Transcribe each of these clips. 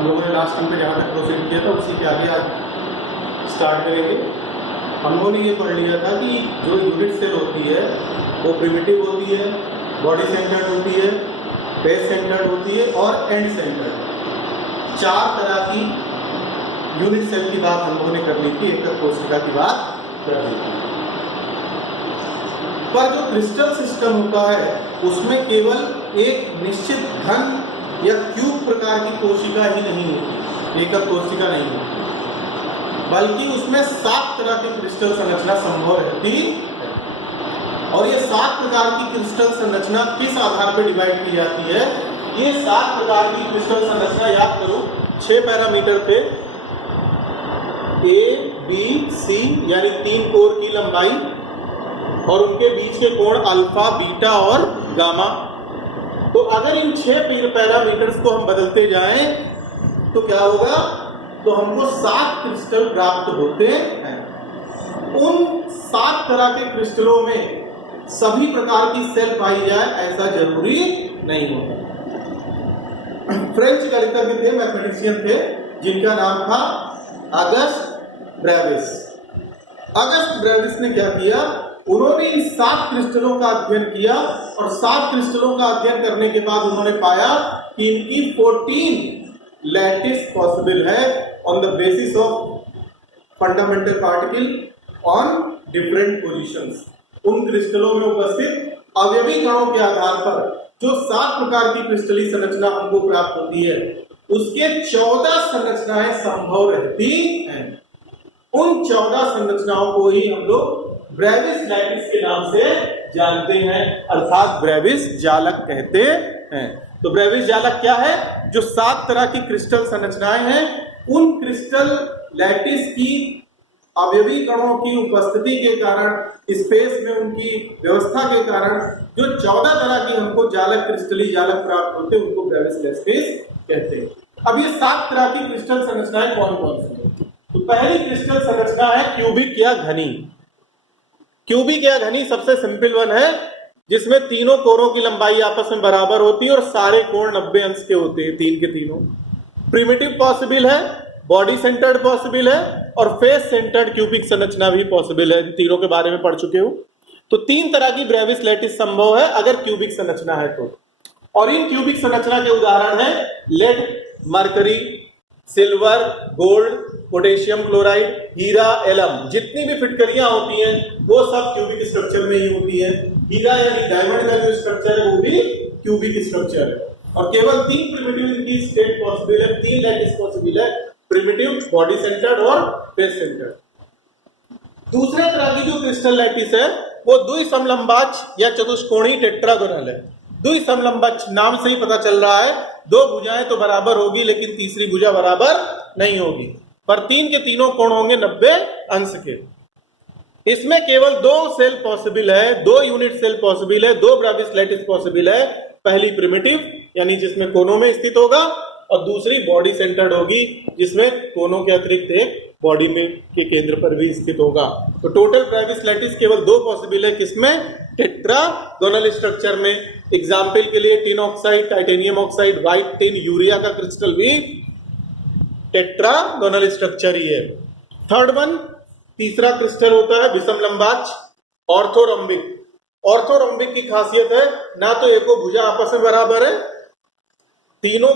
हम लोगों ने लास्ट टाइम पे जहाँ तक प्रोसीड किया था उसी के आगे आज स्टार्ट करेंगे। हम लोगों ने ये पढ़ लिया था कि जो यूनिट सेल होती है वो प्रिमिटिव होती है, बॉडी सेंटर्ड होती है, बेस सेंटर्ड होती है और एंड सेंटर्ड। 4 तरह की यूनिट सेल की बात हम लोगों ने कर ली थी, एकक कोशिका की बात कर ली थी। पर जो क्रिस्टल सिस्टम होता है उसमें केवल एक निश्चित घन या क्यूब प्रकार की कोशिका ही नहीं होती, एकक कोशिका नहीं होती, बल्कि उसमें 7 तरह की क्रिस्टल संरचना संभव रहती है। और ये 7 प्रकार की क्रिस्टल संरचना किस आधार पर डिवाइड की जाती है? ये 7 प्रकार की क्रिस्टल संरचना याद करो 6 पैरामीटर पे, ए बी सी यानी 3 कोर की लंबाई और उनके बीच के कोण अल्फा, बीटा और गामा। तो अगर इन 6 पैरामीटर्स को हम बदलते जाएं तो क्या होगा? तो हमको 7 क्रिस्टल प्राप्त होते हैं। उन 7 तरह के क्रिस्टलों में सभी प्रकार की सेल पाई जाए ऐसा जरूरी नहीं होता। फ्रेंच गणितज्ञ थे, मैथमेटिशियन थे, जिनका नाम था अगस्ट ब्रेविस। अगस्ट ब्रेविस ने क्या किया? उन्होंने इन 7 क्रिस्टलों का अध्ययन किया और 7 क्रिस्टलों का अध्ययन करने के बाद उन्होंने पाया कि इनकी 14 लैटिस पॉसिबल है on the basis of fundamental particle on different positions. उन क्रिस्टलों में उपस्थित अवयवी कणों के आधार पर जो 7 प्रकार की क्रिस्टलीय संरचना हमको प्राप्त होती है उसके 14 संरचनाएं संभव रहती हैं। उन 14 संरचनाओं को ही हम लोग ब्रेविस लैटिस के नाम से जानते हैं, अर्थात ब्रेविस जालक कहते हैं। तो ब्रेविस जालक क्या है? जो 7 तरह की क्रिस्टल संरचनाएं हैं उन क्रिस्टल लैटिस की अवयवी कणों की उपस्थिति के कारण, स्पेस में उनकी व्यवस्था के कारण जो 14 तरह की हमको जालक, क्रिस्टलीय जालक प्राप्त होते हैं उनको ब्रेविस लैटिस कहते हैं। अब ये 7 तरह की क्रिस्टल संरचनाएं कौन कौन सी हैं? तो पहली क्रिस्टल संरचना है क्यूबिक या घनी। क्यूबिक या घनी सबसे सिंपल वन है, जिसमें तीनों कोरों की लंबाई आपस में बराबर होती है और सारे कोण 90 अंश के होते हैं, 3 के तीनों। प्रिमिटिव पॉसिबल है, बॉडी सेंटर्ड पॉसिबल है और फेस सेंटर्ड क्यूबिक संरचना भी पॉसिबल है। तीनों के बारे में पढ़ चुके हो। तो 3 तरह की ब्रेविस लैटिस संभव है अगर क्यूबिक संरचना है तो। और इन क्यूबिक संरचना के उदाहरण है lead, mercury, silver, gold, potassium chloride, हीरा, एलम। जितनी भी फिटकरियां होती हैं वो सब क्यूबिक स्ट्रक्चर में ही होती है। हीरा यानी डायमंड का जो स्ट्रक्चर है वो भी क्यूबिक स्ट्रक्चर है। और केवल 3 प्रिमिटिव की स्टेट पॉसिबल है, 3 लैटिस पॉसिबल है, प्रिमिटिव, बॉडी सेंटर्ड और फेस सेंटर्ड। दूसरे तरह की जो क्रिस्टल लैटिस है वो द्विसमलंबाच या चतुष्कोणीय टेट्रागोनल है। द्विसमलंबाच नाम से ही पता चल रहा है 2 भुजाएं तो बराबर होगी लेकिन तीसरी भुजा बराबर नहीं होगी, पर 3 के तीनों कोण होंगे 90 अंश के। इसमें केवल 2 सेल पॉसिबल है, 2 यूनिट सेल पॉसिबल है, 2 ब्रेविस लैटिस पॉसिबल है। पहली प्रिमिटिव यानी जिसमें कोनों में स्थित होगा और दूसरी बॉडी सेंटर्ड होगी जिसमें कोनों के अतिरिक्त एक बॉडी में के केंद्र पर भी स्थित होगा। तो टोटल ब्रेविस लैटिस केवल 2 पॉसिबल है, किसमें? टेट्रागोनल स्ट्रक्चर में। एग्जाम्पल के लिए tin oxide, titanium oxide, white tin, urea का क्रिस्टल भी टेट्रागोनल स्ट्रक्चर ही है। थर्ड वन, तीसरा क्रिस्टल होता है विषमलंबाच, ऑर्थोरोम्बिक। ऑर्थोरोम्बिक की खासियत है ना तो एको भुजा आपस में बराबर है, तीनों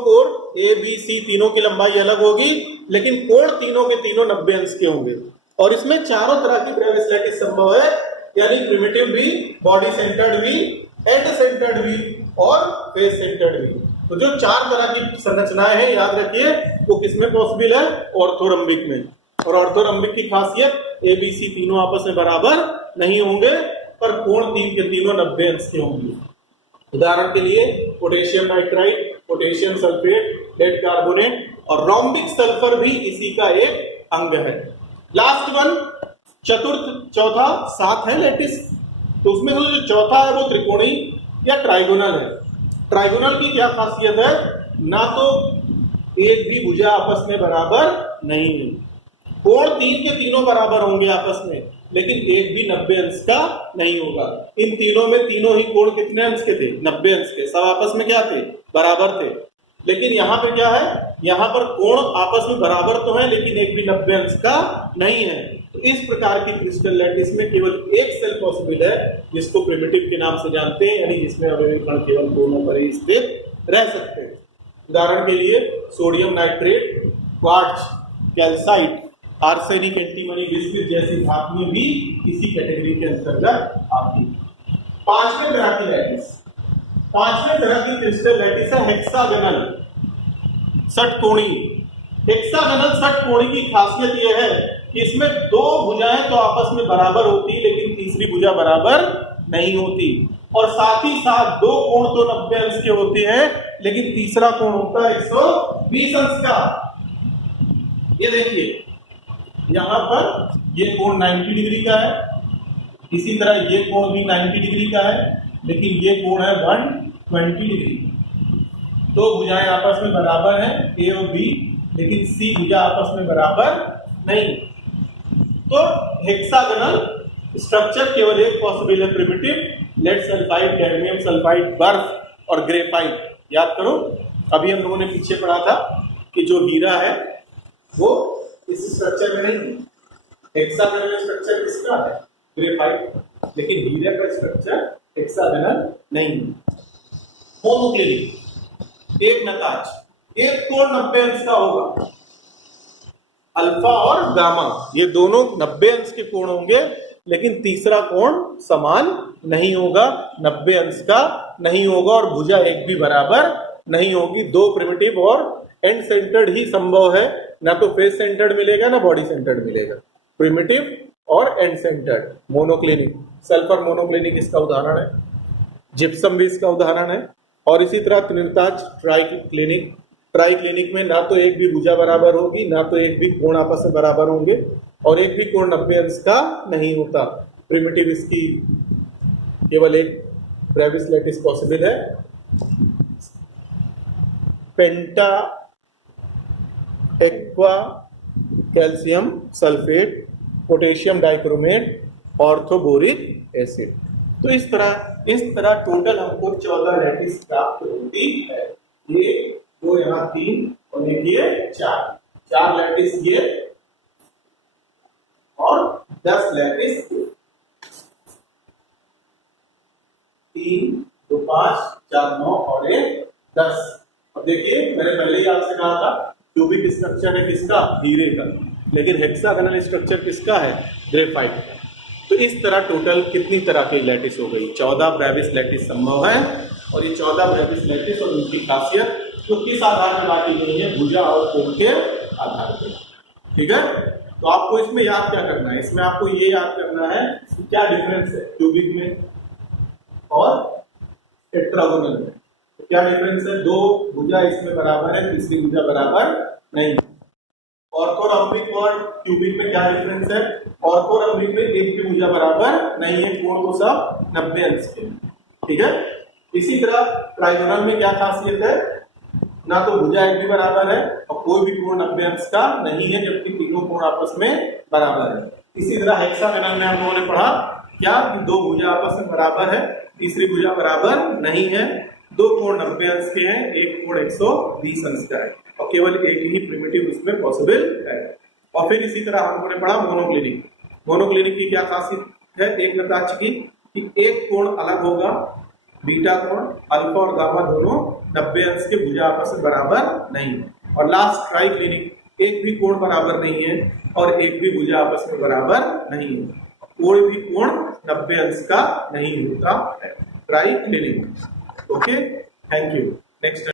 कोण ए बी सी तीनों की लंबाई अलग होगी, लेकिन कोण तीनों के तीनों 90 अंश के होंगे। और इसमें चारों तरह की ब्रेविस लैटिस संभव है, यानी प्रिमिटिव भी, बॉडी सेंटर्ड भी, एंड सेंटर्ड भी और फेस सेंटर्ड भी। तो जो 4 तरह की संरचनाएं हैं याद रखिए वो किसमें पॉसिबल है? ऑर्थोरोम्बिक में। और ऑर्थोरोम्बिक की खासियत ए बी सी तीनों आपस में बराबर नहीं होंगे, पर कोण 3 के तीनों 90 अंश के होंगे। उदाहरण के लिए potassium nitride, potassium sulphate, lead carbonate और रोम्बिक सल्फर भी इसी का एक अंग है। लास्ट वन, चौथा 7 है लैटिस। तो उसमें से जो चौथा है वो त्रिकोणीय या ट्राइगोनल है। ट्राइगोनल की क्या खासियत है? ना तो एक भी भुजा आपस में बराबर नहीं है, कोण 3 के तीनों बराबर होंगे आपस में, लेकिन एक भी 90 अंश का नहीं होगा। इन तीनों में तीनों ही कोण कितने अंश के थे? 90 अंश के। सब आपस में क्या थे? बराबर थे। लेकिन यहाँ पे क्या है, यहाँ पर कोण आपस में बराबर तो है लेकिन एक भी 90 अंश का नहीं है। तो इस प्रकार की क्रिस्टल लैटिस में केवल एक सेल पॉसिबल है जिसको प्रिमिटिव के नाम से जानते हैं, यानी जिसमें अवयवी कण केवल दोनों पर ही स्थित रह सकते हैं। उदाहरण के लिए sodium nitrate, quartz, calcite, arsenic, antimony, biscuit जैसी धातुएं भी इसी कैटेगरी के अंतर्गत आती हैं। पांचवें तरह की लैटिस, पांचवें तरह की क्रिस्टल लैटिस है हेक्सागोनल, षटकोणी। हेक्सागोनल षटकोणी की खासियत यह है कि इसमें दो भुजाएं तो आपस में बराबर होती लेकिन तीसरी भुजा बराबर नहीं होती, और साथ ही साथ दो कोण तो 90 अंश के होते हैं लेकिन तीसरा कोण होता है 120 अंश का। ये देखिए यहां पर ये कोण 90 डिग्री का है, इसी तरह ये कोण भी 90 डिग्री का है, लेकिन ये कोण है 120 डिग्री। दो भुजाएं आपस में बराबर हैं ए और बी, लेकिन सी भुजा आपस में बराबर नहीं। तो हेक्सागोनल स्ट्रक्चर केवल एक पॉसिबल है, primitive, lead sulphide, cadmium sulphide, बर्फ और ग्रेफाइट। याद करो अभी हम लोगों ने पीछे पढ़ा था कि जो हीरा है वो इस स्ट्रक्चर में नहीं है। हेक्सागोनल स्ट्रक्चर किसका है? ग्रेफाइट, लेकिन हीरे का स्ट्रक्चर हेक्सागोनल नहीं है। मोनोक्लिनिक, एक नताज, एक कोण 90 अंश का होगा, अल्फा और गामा ये दोनों 90 अंश के कोण होंगे, लेकिन तीसरा कोण समान नहीं होगा, 90 अंश का नहीं होगा, और भुजा एक भी बराबर नहीं होगी। दो प्रिमिटिव और एंड सेंटर्ड ही संभव है, ना तो फेस सेंटर्ड मिलेगा ना बॉडी सेंटर्ड मिलेगा, प्रिमिटिव और and centred. Monoclinic, sulphur monoclinic इसका उदाहरण है, जिप्सम भी इसका उदाहरण है, और इसी तरह त्रिनिताज ट्राइक्लिनिक, ट्राइक्लिनिक में ना तो एक भी भुजा बराबर होगी, ना तो एक भी कोण आपस में बराबर होंगे, और एक भी कोण 90 अंश का नहीं होता। प्रिमिटिव इसकी केवल एक ब्रेविस लैटिस पॉसिबल है, penta aqua calcium sulphate, potassium dichromate, orthoboric acid. तो इस तरह टोटल हमको 14 लैटिस प्राप्त होती है। ये दो यहाँ 3 और एक ये 4 लैटिस ये और 10 लैटिस 3 2 5 4 9 और 1 10। अब देखिए मैंने पहले ही आपसे कहा था क्यूबिक स्ट्रक्चर है किसका? हीरे का, लेकिन हेक्सागोनल स्ट्रक्चर किसका है? ग्रेफाइट का। तो इस तरह टोटल कितनी तरह की लैटिस हो गई? 14 ब्रेविस लैटिस संभव है, और ये 14 ब्रेविस लैटिस और उनकी खासियत तो किस आधार पर बांटी गई है? भुजा और कोण के आधार पर। ठीक है, तो आपको इसमें याद क्या करना है? इसमें आपको ये याद करना है कि क्या डिफरेंस है क्यूबिक में और टेट्रागोनल में। तो क्या डिफरेंस है? दो भुजा इसमें बराबर है, तीसरी भुजा बराबर नहीं। ऑर्थोरॉम्बिक और क्यूबिक में क्या डिफरेंस है? ऑर्थोरॉम्बिक में एक भी भुजा बराबर नहीं है, कोण तो सब 90 अंश के। ठीक है, इसी तरह ट्राइगोनल में क्या खासियत है? ना तो भुजा एक भी बराबर है और कोई भी कोण 90 अंश का नहीं है, जबकि तीनों कोण आपस में बराबर है। इसी तरह हेक्सागोनल में हम लोगों ने पढ़ा क्या कि दो भुजा आपस में बराबर है, तीसरी भुजा बराबर नहीं है, दो कोण 90 अंश के हैं, एक कोण 120 अंश का है, और केवल एक ही प्रिमिटिव उसमें पॉसिबल है। और फिर इसी तरह हम लोगों ने पढ़ा मोनोक्लिनिक। मोनोक्लिनिक की क्या खासियत है एक नताज की? कि एक कोण अलग होगा, बीटा कोण, अल्फा और गामा दोनों 90 अंश के भुजा आपस में बराबर नहीं है। और लास्ट ट्राइक्लिनिक, एक भी कोण बराबर नहीं है और एक भी भुजा आपस में बराबर नहीं है, कोई भी कोण 90 अंश का नहीं होता है। Triclinic. Okay, thank you. Next